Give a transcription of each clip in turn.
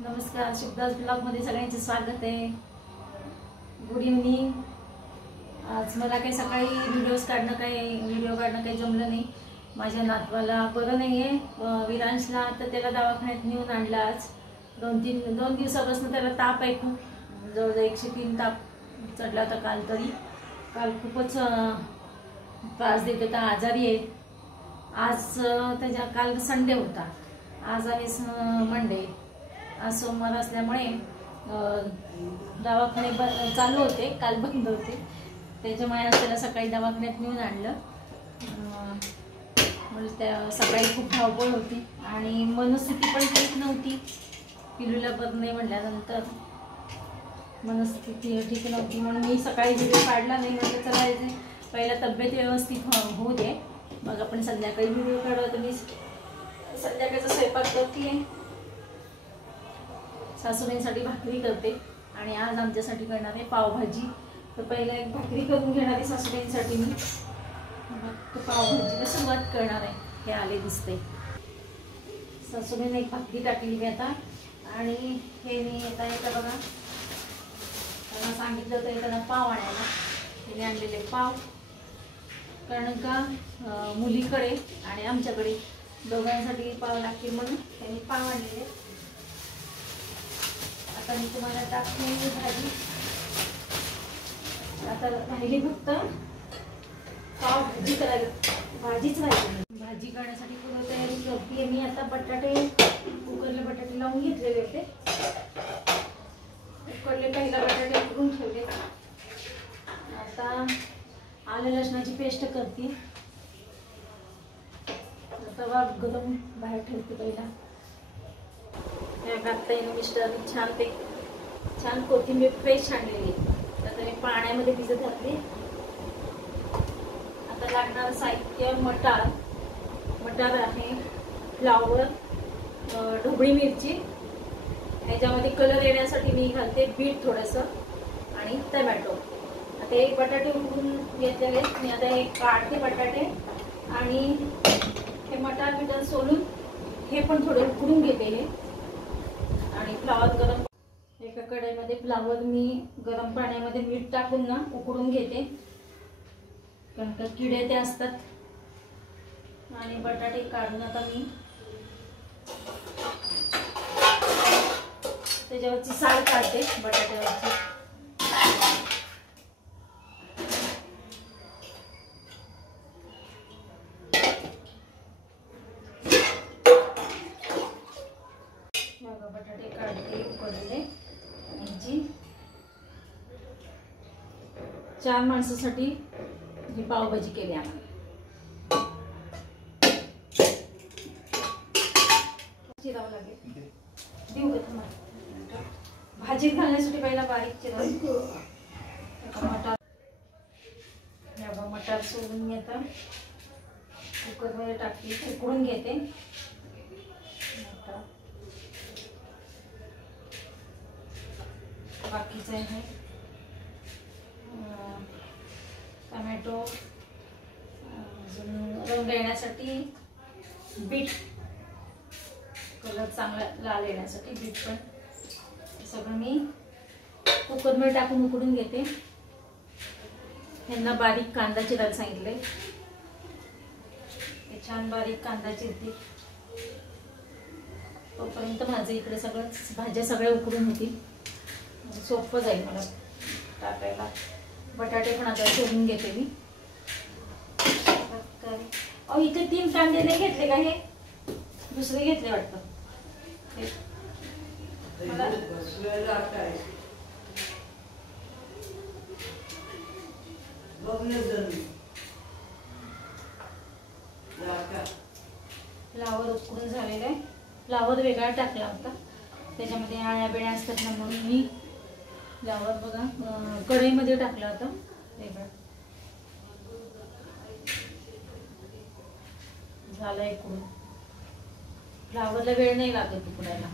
नमस्कार, शुभदास ब्लॉगमध्ये सगळ्यांचे स्वागत आहे। Good evening. आज मला काही सकाळी व्हिडिओ काढणं काही जमलं नाही। माझ्या नातवाला बरं नाही आहे, विरांशला, तर त्याला दवाखान्यात नेऊन आणलं। आज दोन दिवसापासून त्याला ताप आहे, खूप जवळजवळ 103 ताप चढला होता काल खूपच त्रास देत होता, आजारी आहे। आज काल संडे होता, आज आहे मंडे, आज सोमवार असल्यामुळे दवाखाने चालू होते, काल बंद होते, त्याच्यामुळे आज त्याला सकाळी दवाखान्यात नेऊन आणलं। म्हणजे त्या सकाळी खूप धावपळ होती आणि मनस्थिती पण ठीक नव्हती। पिलूला बरं नाही म्हटल्यानंतर मनस्थिती ठीक नव्हती, म्हणून मी सकाळी व्हिडिओ काढला नाही। म्हणजे चला पहिला तब्येत व्यवस्थित होऊ दे, मग आपण संध्याकाळी व्हिडिओ काढू। तर मी संध्याकाळचा स्वयंपाक करते, सासूबाईंसाठी भाकरी करते आणि आज आमच्यासाठी करणार आहे पावभाजी। तर पहिला एक भाकरी करून घेणार आहे सासूबाईंसाठी मी, मग पावभाजीला सुरुवात करणार आहे। हे आले दिसते, सासूबाईंनी एक भाकरी टाकली मी आता, आणि हे मी येता बघा त्यांना सांगितलं होतं येताना पाव आणायला, त्यांनी आणलेले पाव, कारण का मुलीकडे आणि आमच्याकडे दोघांसाठी पाव लागतील म्हणून त्यांनी पाव आणलेले। आता मी तुम्हाला टाकते भाजी, आता राहिली फक्त पाव भाजी करायला, भाजीच राहिली। भाजी करण्यासाठी पूर्ण तयारी करते मी। आता कुकरला बटाटे लावून घेतलेले होते, कुकरले पहिला बटाटे उकडून ठेवले। आता आलं लसणाची पेस्ट करते, तवा गरम बाहेर ठेवते पहिला। मिस्टरने छान कोथिंबीर पेस्ट आणलेली, आता मी पाण्यामध्ये भिजत घातली। आता लागणार साहित्य मटार आहे, फ्लावर, ढोबळी मिरची, ह्याच्यामध्ये कलर येण्यासाठी मी घालते बीट थोडंसं, आणि टमॅटो। आता हे बटाटे उकडून घेतलेले मी, आता हे काढते बटाटे आणि हे मटार सोलून हे पण थोडे उकडून घेते हे। आणि फ्लावर गरम, एका कढईमध्ये फ्लावर मी गरम पाण्यामध्ये मीठ टाकून ना उकडून घेते, कारण का किडे ते असतात। आणि बटाटे काढून आता मी त्याच्यावरची साल काढते बटाट्यावरची। बटाटे काढते उकडलेले, 4 माणसासाठी ही पावभाजी केली आम्हाला। चिरावं लागेल, देऊ का तुम्हाला? भाजीत घालण्यासाठी पहिला बारीक चिरावं। मटार सोडून मी आता कुकरमध्ये टाकते, उकडून घेते। बाकीचं आहे टमॅटो, अजून रंग येण्यासाठी बीट, कलर चांगला लाल येण्यासाठी बीट, पण सगळं मी कुकरमध्ये टाकून उकडून घेते। यांना बारीक कांदा चिरायला सांगितले, छान बारीक कांदा चिरते, तोपर्यंत माझं इकडे भाज्या सगळ्या उकडून होतील, सोपं जाईल मला टाकायला। बटाटे पण आता सोडून घेते मी। अहो इथे 3 कांदे नाही घेतले का? हे दुसरे घेतले वाटतं। फ्लावर उकडून झालेला आहे, फ्लावर वेगळा टाकला होता, त्याच्यामध्ये आळ्या बिळ्या असतात ना, म्हणून मी फ्लावर बघा कढईमध्ये टाकला होता वेगळा। झालंय उकडून, फ्लावरला वेळ नाही लागत उकडायला।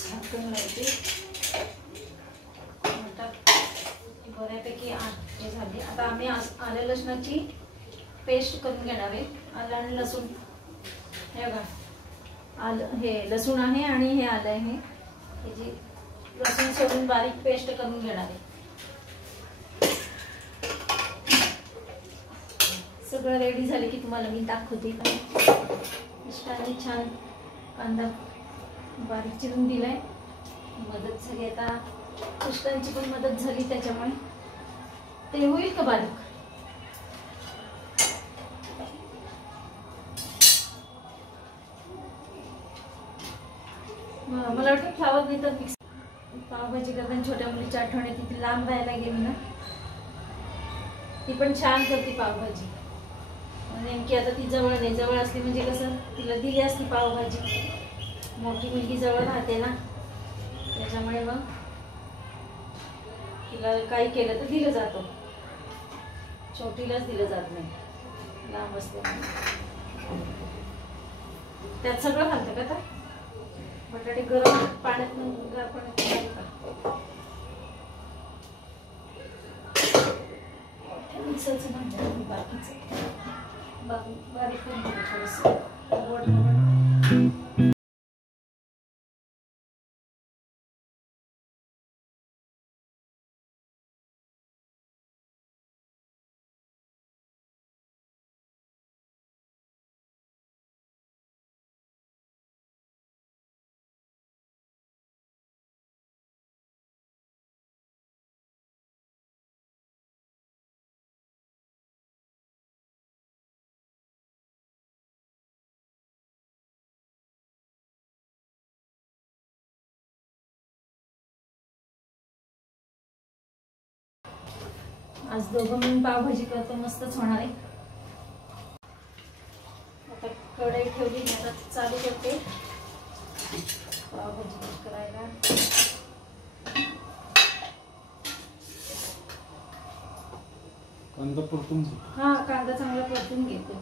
झाकण लावते. बऱ्यापैकी हे झाले. आता आम्ही आलं लसणाची पेस्ट करून घेणार आहे. आलं आणि लसूण, हे बघा आलं, हे लसूण आहे आणि हे आलं आहे. ह्याची लसूण सोडून बारीक पेस्ट करून घेणार आहे. सगळं रेडी झाले की तुम्हाला मी दाखवते. कष्टाने छान कांदा बारीक चिरून दिलाय. मदत झाली, आता कष्टांची पण मदत झाली, त्याच्यामुळे ते होईल का बारीक. मला वाटतं फ्लावर नाही तर मिक्स. पावभाजी करताना छोट्या मुलीची आठवण येते. ती लांब राहायला गेली ना, ती पण छान करते पावभाजी. नेमकी आता ती जवळ नाही, जवळ असली म्हणजे कसं तिला दिली असती पावभाजी. मोठी मुलगी जवळ राहते ना, त्याच्यामुळे मग तिला काही केलं तर दिलं जातं, छोटीलाच दिलं जात नाही लांब असते. त्यात सगळं घालतं का? तर बटाटे गरम पाण्यात मिक्सरचं भांडं बाकीचं बारीक करून थोडंसं आज दोघं मिळून पावभाजी करतो, मस्तच होणार आहे. आता कढई ठेवली, आता चालू करते पावभाजी करायला. कांदा परतून घे. हा, कांदा चांगला परतून घेते.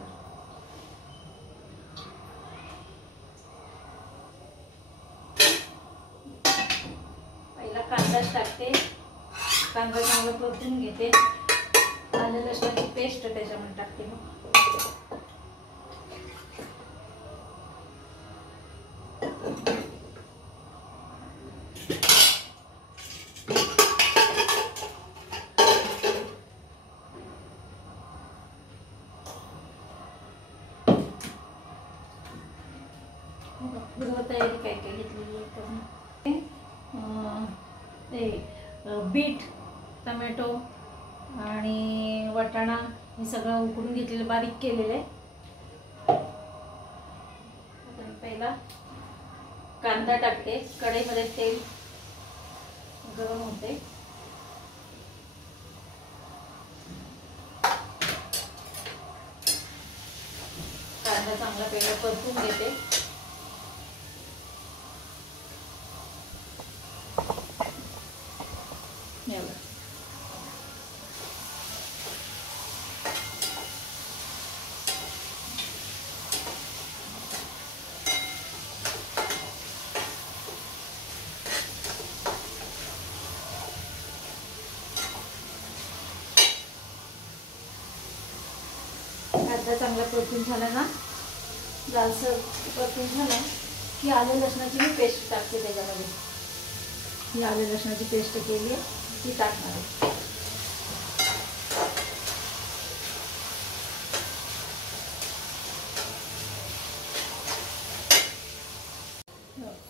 पहिला कांदाच टाकते. कांदा चांगला परतून घेते. आलं लसणाची पेस्ट त्याच्यामध्ये टाकते. मग तयारी काय काय घेतलेली आहे. बीट, टमॅटो आणि वाटाणा हे सगळं उकडून घेतलेलं, बारीक केलेलं आहे. पहिला कांदा टाकते. कढईमध्ये तेल गरम होते. कांदा चांगला पहिला परतून घेते. कांदा चांगला परतून झाला ना, लालसर परतून झाला की आलं लसणाची मी पेस्ट टाकते त्याच्यामध्ये. ही आलं लसणाची पेस्ट केली आहे ती टाकणार आहे.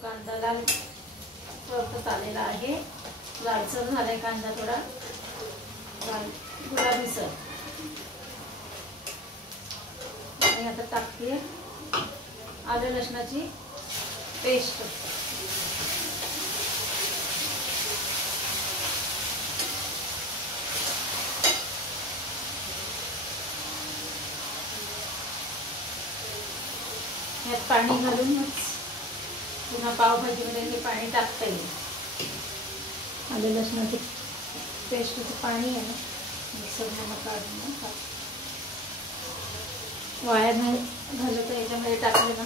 कांदा लाल परतत आलेला आहे. लालसर झालाय कांदा, थोडा गुलाबीसर. आणि आता टाकते आलं लसणाची पेस्ट. यात पाणी घालूनच पुन्हा पावभाजीमध्ये हे पाणी टाकता येईल. आलं लसणाची पेस्टचं पाणी आहे ना, मिक्सरमध्ये काढून वाया नाही घालत, याच्यामध्ये टाकलं ना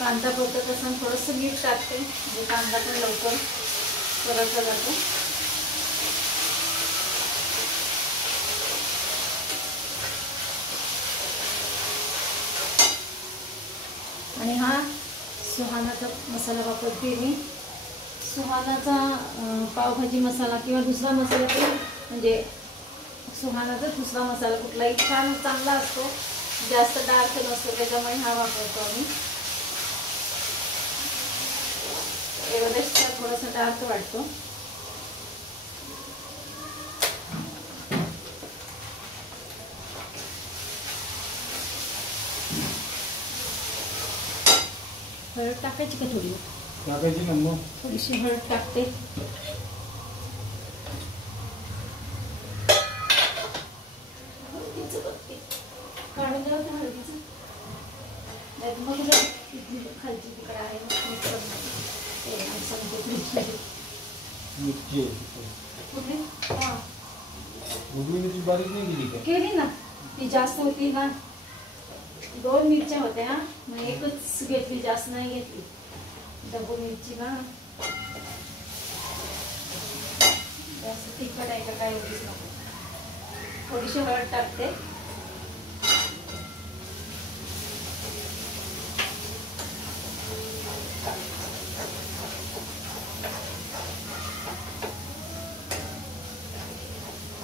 कांदा परतत असताना थोडंसं मीठ टाकते, म्हणजे कांदा पण लवकर परतला जातो. आणि हा सुहानाचा मसाला वापरते मी. सुहानाचा पावभाजी मसाला किंवा दुसरा मसाला पण, म्हणजे सुहानाचा दुसरा मसाला कुठलाही छान चांगला असतो, जास्त डार्क नसतो, त्याच्यामुळे हा वापरतो आम्ही. एवढेच थोडासा डार्क वाटतो. हळद टाकायची का थोडी? टाकायची ना मग. थोडीशी हळद टाकते. काढून द्या होतं हळदीचं. मग खालची तिकडे आहे मिरची मिरची बारीक नाही केली का? केली ना, ती जास्त होती ना. 2 मिरच्या होत्या, मग एकच घेतली, जास्त नाही घेतली. डबू मिरची ना जास्त तिखट आहे का काय एवढीच नको. थोडीशी हळद टाकते.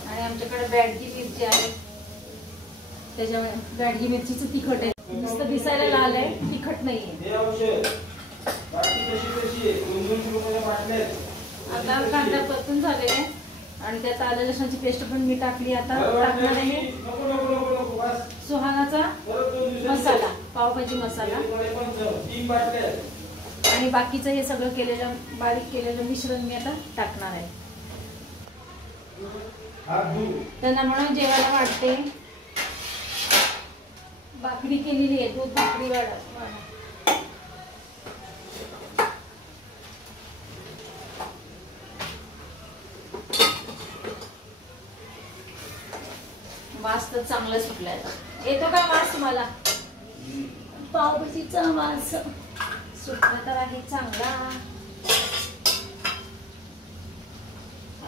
आणि आमच्याकडे बॅडगी मिरची आहे, त्याच्यामुळे बॅडगी मिरचीचं तिखट आहे. नुसतं दिसायला लाल आहे, तिखट नाहीये. आता कांदा परतून झालेला आहे आणि त्यात आलं लसणाची पेस्ट पण मी टाकली. आता टाकणार आहे सुहानाचा मसाला, पावभाजी मसाला, आणि बाकीचं हे सगळं केलेलं बारीक केलेलं मिश्रण मी आता टाकणार आहे. त्यांना म्हणून जेवायला वाटते. भाकरी केलेली आहे, दूध भाकरी वास तर चांगला सुटलाय. येतो का वास तुम्हाला? पावभाजीचा वास सुटला तर आहे चांगला.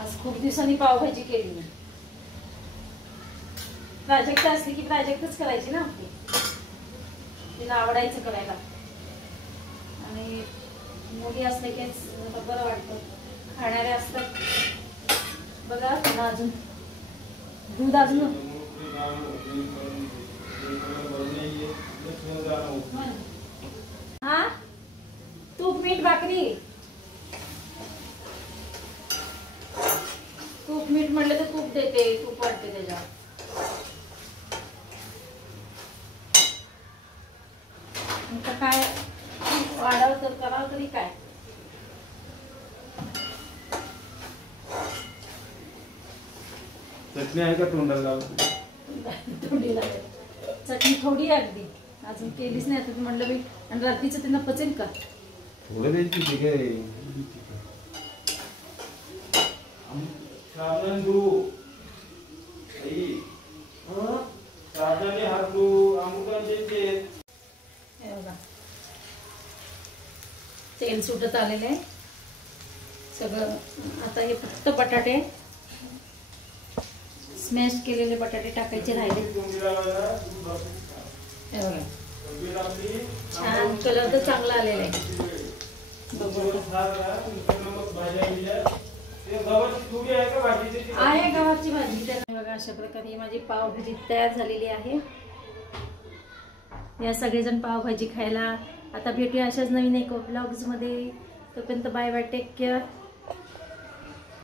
आज खूप दिवसांनी पावभाजी केली मी. प्रोजेक्ट असले की प्रोजेक्टच करायची ना आपली, तिला आवडायचं करायला. आणि मुली असले की बरं वाटतं, खाणारे असतात. बघा त्यांना अजून दूध अजून हा तूप मीठ भाकरी. तूप मीठ म्हटलं तर तूप देते, तूप वाटते त्याच्यावर. काय वाढावं तर करावं तरी काय. चटणी आहे का तोंडाला? तोंडीला चटणी थोडी अगदी अजून केलीच नाही. आता म्हणलं मी, आणि रात्रीचं त्यांना पचेल का? थोडं द्यायची ठीक आहे. साबण धू साबणाने हात धू. अमृताचे तेल सुटत आलेलं आहे सगळं. आता हे फक्त बटाटे, स्मॅश केलेले बटाटे टाकायचे राहिले. छान कलर तर चांगला आलेला आहे. आहे गव्हाची भाजी. बघा अशा प्रकारे माझी पावभाजी तयार झालेली आहे. या सगळेजण पावभाजी खायला. आता भेटूया अशाच नवीन एक व्लॉग्स मध्ये. तोपर्यंत बाय बाय, टेक केअर.